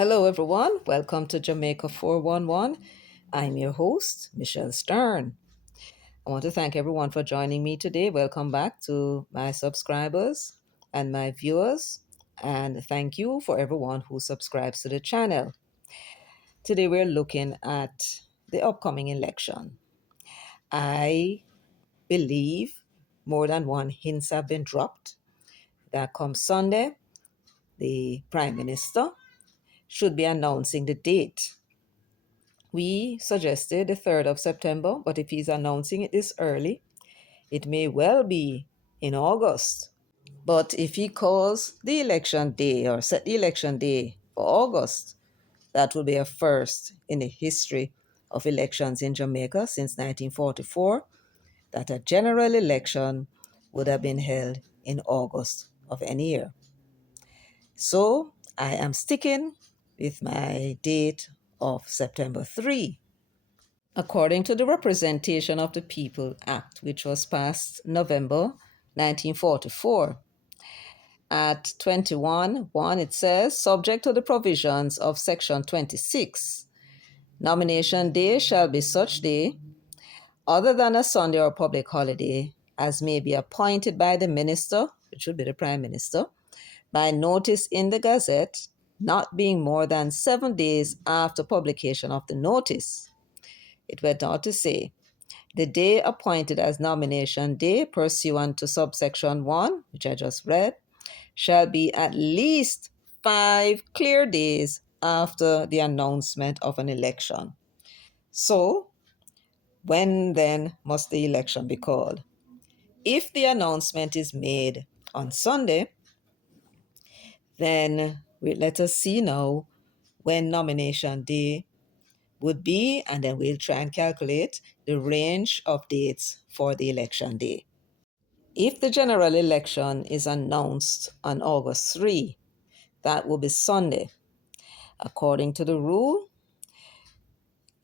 Hello, everyone. Welcome to Jamaica 411. I'm your host, Michelle Stern. I want to thank everyone for joining me today. Welcome back to my subscribers and my viewers. And thank you for everyone who subscribes to the channel. Today, we're looking at the upcoming election. I believe more than one hints have been dropped that come Sunday, the Prime Minister should be announcing the date. We suggested the 3rd of September, but if he's announcing it this early, it may well be in August. But if he calls the election day or set the election day for August, that will be a first in the history of elections in Jamaica since 1944, that a general election would have been held in August of any year. So I am sticking with my date of September 3. According to the Representation of the People Act, which was passed November 1944, at 21(1), it says, subject to the provisions of Section 26, nomination day shall be such day, other than a Sunday or public holiday, as may be appointed by the minister, which would be the Prime Minister, by notice in the Gazette, not being more than 7 days after publication of the notice. It went on to say, the day appointed as nomination day pursuant to subsection 1, which I just read, shall be at least 5 clear days after the announcement of an election. So, when then must the election be called? If the announcement is made on Sunday, then let us see now when nomination day would be, and then we'll try and calculate the range of dates for the election day. If the general election is announced on August 3, that will be Sunday. According to the rule,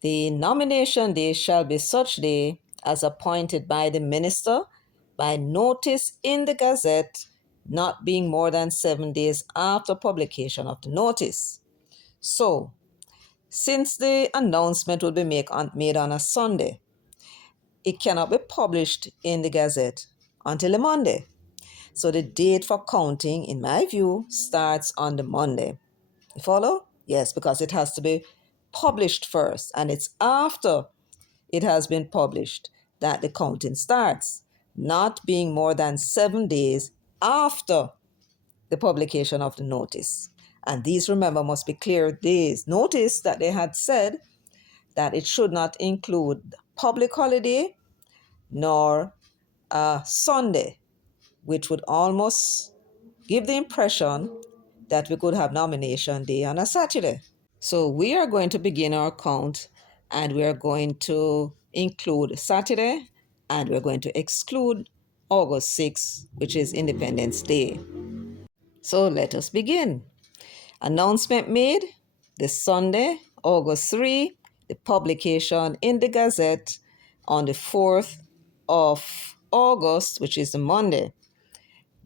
the nomination day shall be such day as appointed by the minister by notice in the Gazette, not being more than 7 days after publication of the notice. So, since the announcement will be made on a Sunday, it cannot be published in the Gazette until a Monday. So the date for counting, in my view, starts on the Monday. You follow? Yes, because it has to be published first, and it's after it has been published that the counting starts, not being more than 7 days after the publication of the notice. And these, remember, must be clear days. Notice that they had said that it should not include public holiday nor Sunday, which would almost give the impression that we could have nomination day on a Saturday. So we are going to begin our count, and we are going to include Saturday, and we're going to exclude August 6th, which is Independence Day. So let us begin. Announcement made this Sunday, August 3, the publication in the Gazette on the 4th of August, which is the Monday.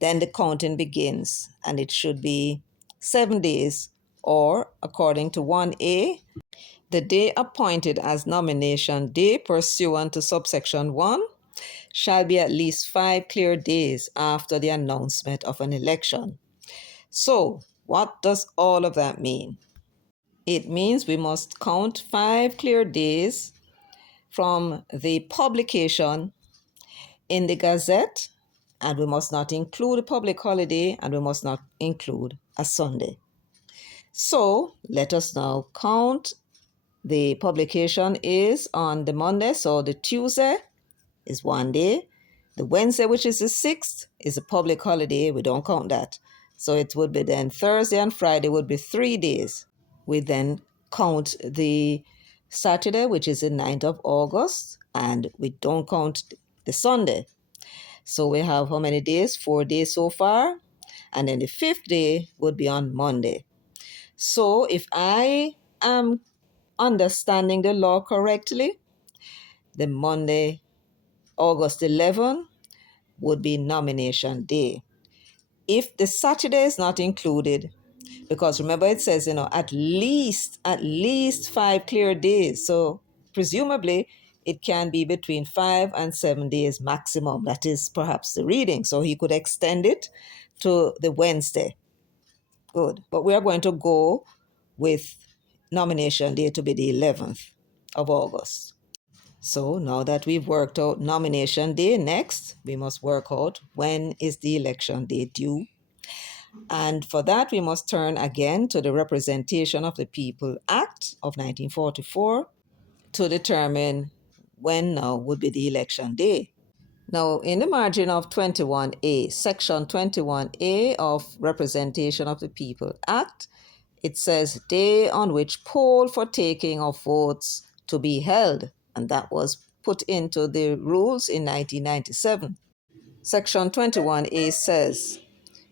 Then the counting begins, and it should be 7 days, or according to 1A, the day appointed as nomination day pursuant to subsection 1 shall be at least 5 clear days after the announcement of an election. So, what does all of that mean? It means we must count 5 clear days from the publication in the Gazette, and we must not include a public holiday, and we must not include a Sunday. So let us now count. The publication is on the Monday, so the Tuesday is 1 day. The Wednesday, which is the 6th, is a public holiday. We don't count that. So it would be then Thursday and Friday would be 3 days. We then count the Saturday, which is the 9th of August, and we don't count the Sunday. So we have how many days? 4 days so far. And then the 5th day would be on Monday. So if I am understanding the law correctly, the Monday, August 11, would be nomination day. If the Saturday is not included, Because remember it says, at least 5 clear days. So presumably it can be between 5 and 7 days maximum. That is perhaps the reading. So he could extend it to the Wednesday. Good. But we are going to go with nomination day to be the 11th of August. So now that we've worked out nomination day, next we must work out when is the election day due. And for that, we must turn again to the Representation of the People Act of 1944 to determine when now would be the election day. Now, in the margin of 21A, Section 21A of Representation of the People Act, it says day on which poll for taking of votes to be held, and that was put into the rules in 1997. Section 21A says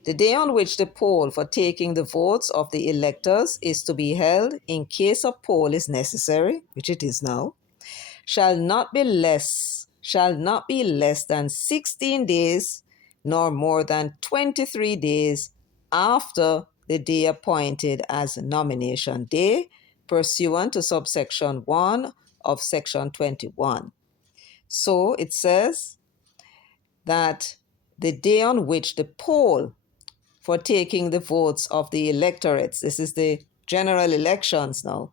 the day on which the poll for taking the votes of the electors is to be held in case a poll is necessary, which it is now, shall not be less than 16 days nor more than 23 days after the day appointed as nomination day, pursuant to subsection 1 of section 21. So it says that the day on which the poll for taking the votes of the electorates, this is the general elections now,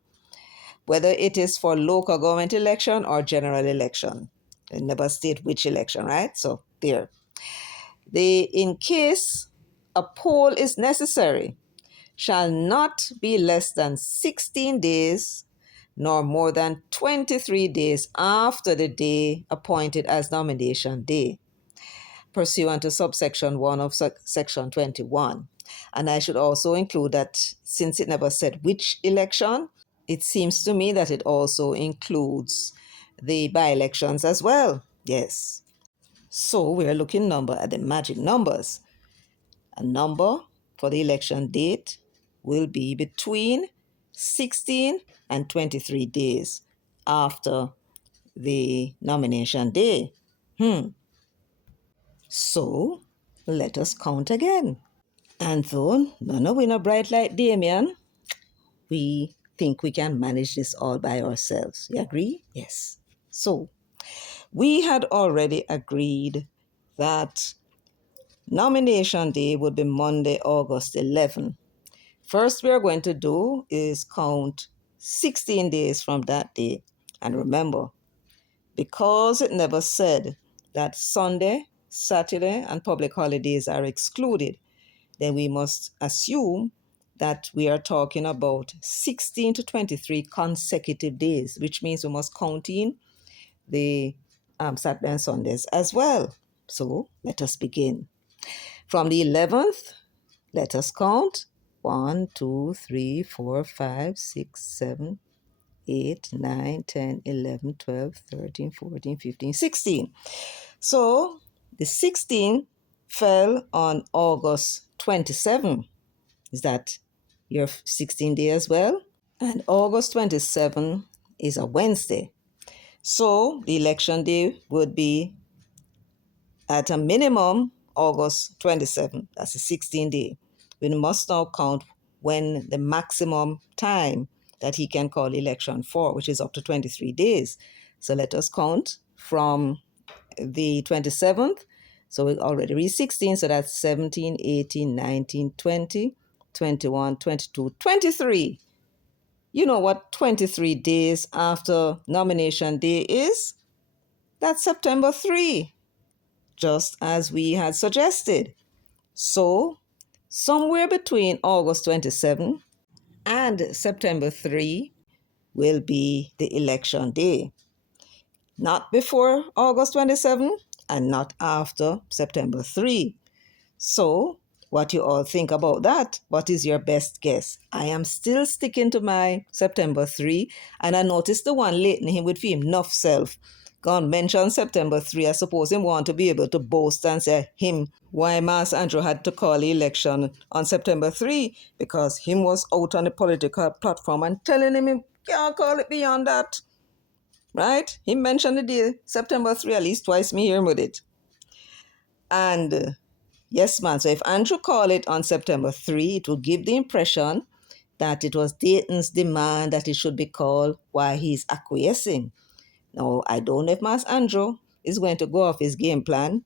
whether it is for local government election or general election. They never state which election, right? So there. In case a poll is necessary, shall not be less than 16 days nor more than 23 days after the day appointed as nomination day, pursuant to subsection 1 of section 21. And I should also include that since it never said which election, it seems to me that it also includes the by-elections as well. Yes. So we're looking at the magic numbers. A number for the election date will be between 16 and 23 days after the nomination day. So let us count again. And though none of we are bright like Damien, we think we can manage this all by ourselves. You agree? Yes. So we had already agreed that nomination day would be Monday, August 11. First, we are going to do is count 16 days from that day. And remember, because it never said that Sunday, Saturday, and public holidays are excluded, then we must assume that we are talking about 16 to 23 consecutive days, which means we must count in the Saturday and Sundays as well. So let us begin. From the 11th, let us count 1, 2, 3, 4, 5, 6, 7, 8, 9, 10, 11, 12, 13, 14, 15, 16. So the 16 fell on August 27. Is that your 16 day as well? And August 27 is a Wednesday. So the election day would be at a minimum August 27. That's a 16 day. We must now count when the maximum time that he can call election for, which is up to 23 days. So let us count from the 27th. So we already reached 16, so that's 17, 18, 19, 20, 21, 22, 23. You know what 23 days after nomination day is? That's September 3, just as we had suggested. So somewhere between August 27 and September 3 will be the election day. Not before August 27 and not after September 3. So, what you all think about that? What is your best guess? I am still sticking to my September 3, and I noticed the one late in him with him enough self. Gone mention September 3. I suppose him want to be able to boast and say him why Mas Andrew had to call the election on September 3 because him was out on the political platform and telling him he can't call it beyond that. Right? He mentioned the day September 3 at least twice me hear with it. And Yes, man. So if Andrew called it on September 3, it will give the impression that it was Dayton's demand that it should be called while he's acquiescing. Now, I don't know if Mas Andrew is going to go off his game plan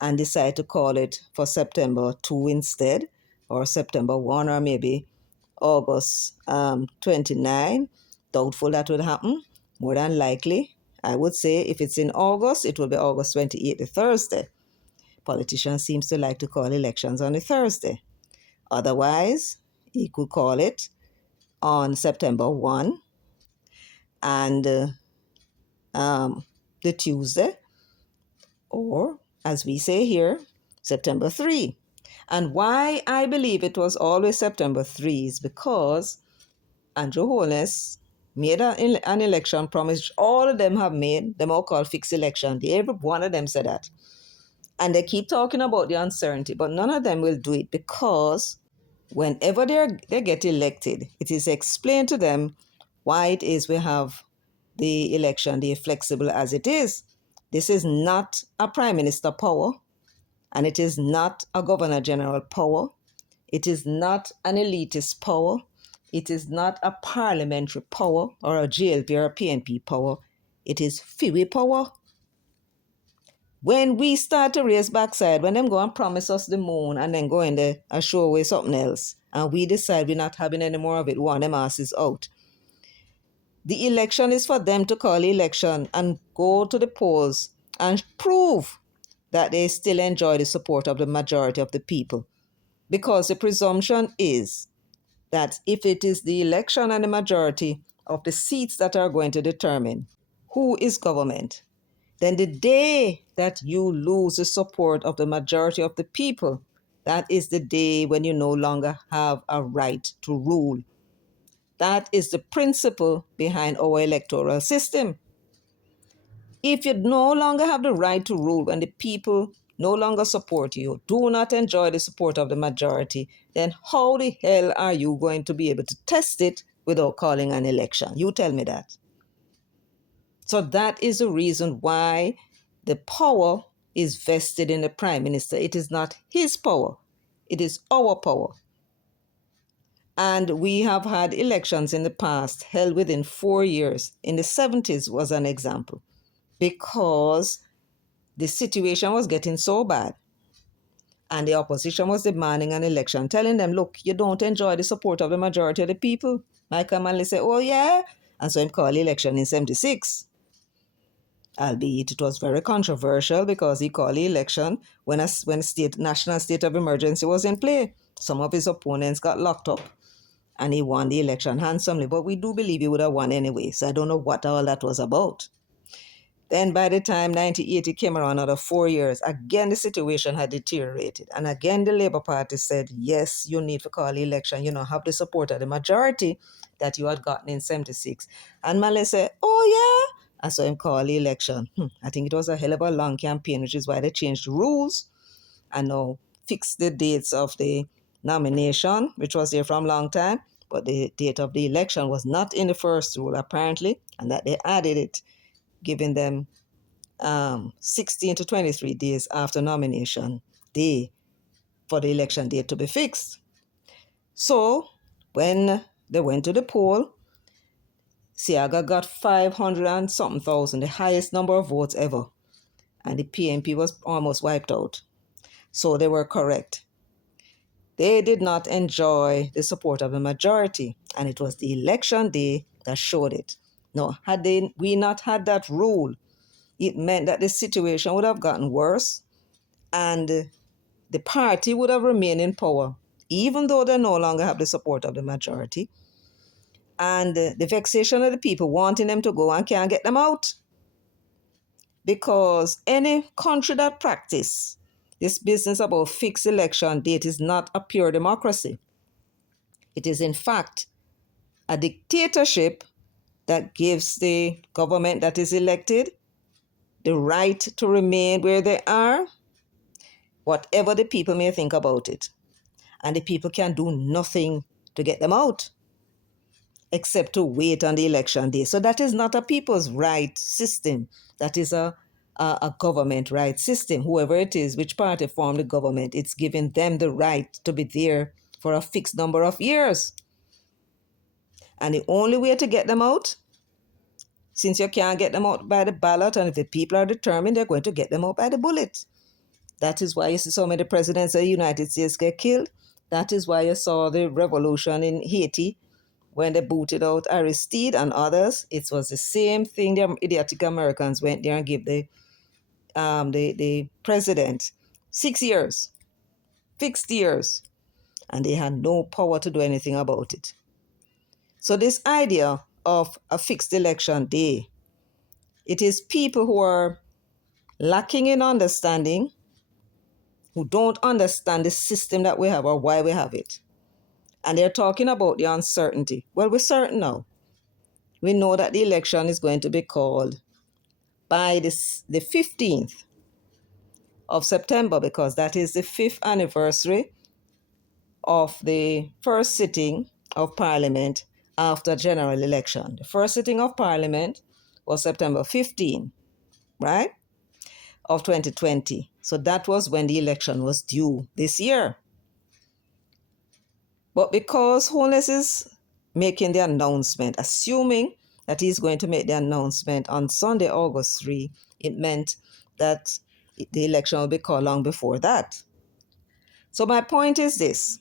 and decide to call it for September 2 instead, or September 1, or maybe August 29. Doubtful that would happen. More than likely, I would say if it's in August, it will be August 28th, the Thursday. Politicians seems to like to call elections on a Thursday. Otherwise, he could call it on September 1 and the Tuesday, or as we say here, September 3. And why I believe it was always September 3 is because Andrew Holness made an election promise. All of them have made, them all called fixed election. Every one of them said that. And they keep talking about the uncertainty, but none of them will do it because whenever they get elected, it is explained to them why it is we have the election day flexible as it is. This is not a prime minister power, and it is not a governor general power. It is not an elitist power. It is not a parliamentary power or a GLP or a PNP power. It is FIWI power. When we start to raise backside, when them go and promise us the moon and then go in there and show away something else, and we decide we're not having any more of it, one them asses out. The election is for them to call election and go to the polls and prove that they still enjoy the support of the majority of the people. Because the presumption is that if it is the election and the majority of the seats that are going to determine who is government, then the day that you lose the support of the majority of the people, that is the day when you no longer have a right to rule. That is the principle behind our electoral system. If you no longer have the right to rule when the people no longer support you, do not enjoy the support of the majority, then how the hell are you going to be able to test it without calling an election? You tell me that. So that is the reason why the power is vested in the prime minister. It is not his power. It is our power. And we have had elections in the past held within 4 years. In the 70s was an example, because the situation was getting so bad and the opposition was demanding an election, telling them, look, you don't enjoy the support of the majority of the people. Michael Manley said, oh yeah. And so he called election in 76. Albeit it was very controversial because he called the election when national state of emergency was in play. Some of his opponents got locked up and he won the election handsomely. But we do believe he would have won anyway. So I don't know what all that was about. Then by the time 1980 came around, another 4 years, again the situation had deteriorated. And again the Labour Party said, yes, you need to call the election, have the support of the majority that you had gotten in 76. And Manley said, oh yeah. And so him call the election. I think it was a hell of a long campaign, which is why they changed the rules and now fixed the dates of the nomination, which was there from a long time. But the date of the election was not in the first rule, apparently, and that they added it, giving them 16 to 23 days after nomination day for the election date to be fixed. So when they went to the poll, Seaga got 500 and something thousand, the highest number of votes ever. And the PNP was almost wiped out. So they were correct. They did not enjoy the support of the majority, and it was the election day that showed it. Now, had we not had that rule, it meant that the situation would have gotten worse and the party would have remained in power, even though they no longer have the support of the majority. And the vexation of the people wanting them to go and can't get them out. Because any country that practice this business about fixed election date is not a pure democracy. It is, in fact, a dictatorship that gives the government that is elected the right to remain where they are, whatever the people may think about it. And the people can do nothing to get them out except to wait on the election day. So that is not a people's right system. That is a a government right system. Whoever it is, which party formed the government, it's giving them the right to be there for a fixed number of years. And the only way to get them out, since you can't get them out by the ballot, and if the people are determined, they're going to get them out by the bullet. That is why you see so many presidents of the United States get killed. That is why you saw the revolution in Haiti when they booted out Aristide and others. It was the same thing. The idiotic Americans went there and gave the president 6 years, fixed years, and they had no power to do anything about it. So this idea of a fixed election day, it is people who are lacking in understanding, who don't understand the system that we have or why we have it. And they're talking about the uncertainty. Well, we're certain now. We know that the election is going to be called by the 15th of September, because that is the 5th anniversary of the first sitting of Parliament after general election. The first sitting of Parliament was September 15, right, of 2020. So that was when the election was due this year. But because Holness is making the announcement, assuming that he's going to make the announcement on Sunday, August 3, it meant that the election will be called long before that. So my point is this.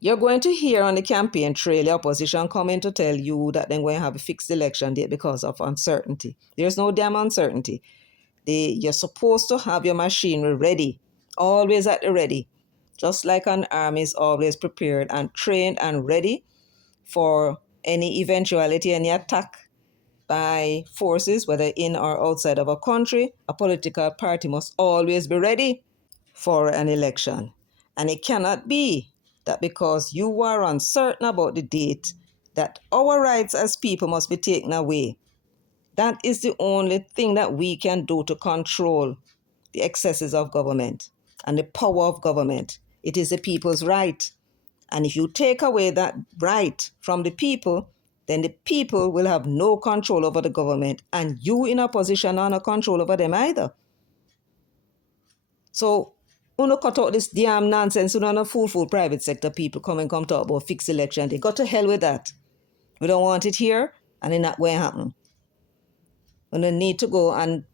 You're going to hear on the campaign trail the opposition coming to tell you that they're going to have a fixed election date because of uncertainty. There's no damn uncertainty. You're supposed to have your machinery ready, always at the ready. Just like an army is always prepared and trained and ready for any eventuality, any attack by forces, whether in or outside of a country, a political party must always be ready for an election. And it cannot be that because you are uncertain about the date, that our rights as people must be taken away. That is the only thing that we can do to control the excesses of government and the power of government. It is the people's right. And if you take away that right from the people, then the people will have no control over the government, and you in opposition are no control over them either. So, uno cut out this damn nonsense. Uno no fool private sector people come talk about fixed election. They got to hell with that. We don't want it here, and it's not going to happen. We need to go and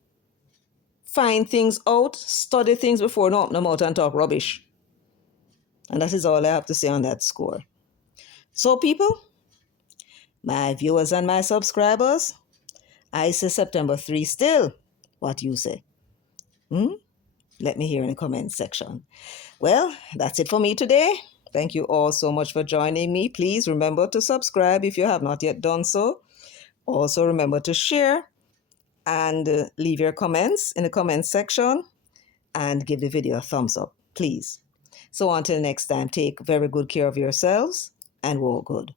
find things out, study things before we open them out and talk rubbish. And that is all I have to say on that score. So, people, my viewers and my subscribers, I say September 3 still. What you say? Let me hear in the comments section. Well, that's it for me today. Thank you all so much for joining me. Please remember to subscribe if you have not yet done so. Also remember to share and leave your comments in the comments section and give the video a thumbs up, please. So until next time, take very good care of yourselves and walk good.